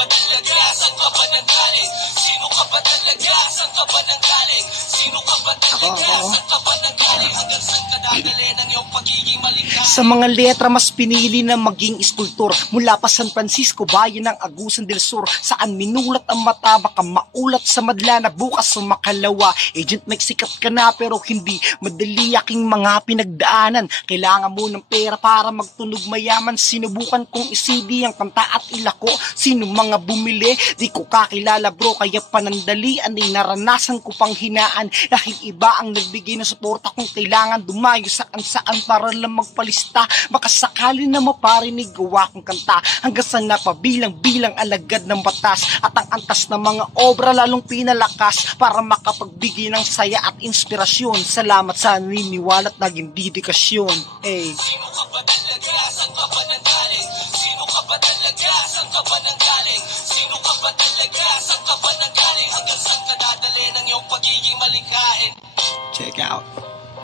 ba talaga? Saan ka ba nanggaling? Sino ka ba talaga? Saan ka ba nanggaling? Sino ka ba talaga? Saan ka ba nanggaling? Hanggang saan ka dadalhin ang iyong pagiging malikhain? Sa mga letra mas pinili na maging iskultor. Mula pa San Francisco, bayan ng Agusan del Sur, saan minulat ang mata, baka maulat sa madla na bukas o makalawa. Agent Mike, sikat ka na pero hindi madali aking mga pinagdaanan. Kailangan mo ng pera para magtunog mayaman. Sinubukan kong isidi ang kanta at ilako. Sino mga bumili? Di ko kakilala bro, kaya panandalian ay naranasan ko pang hinaan. Dahil iba ang nagbigay ng suporta kung kailangan dumayo saan para lang magpalista. Baka sakali na maparinig gawa kong kanta hanggang sa napabilang-bilang alagad ng batas. At ang antas ng mga obra lalong pinalakas para makapagbigay ng saya at inspirasyon. Salamat sa naniniwala at naging dedikasyon. Hey. Sino ka ba talaga? Saan ka ba nanggaling? Sino ka ba talaga? Saan ka ba nanggaling? Sino ka ba talaga? Saan ka ba nanggaling? Hanggang saan ka dadalhin ang iyong pagiging malikhain? Check out.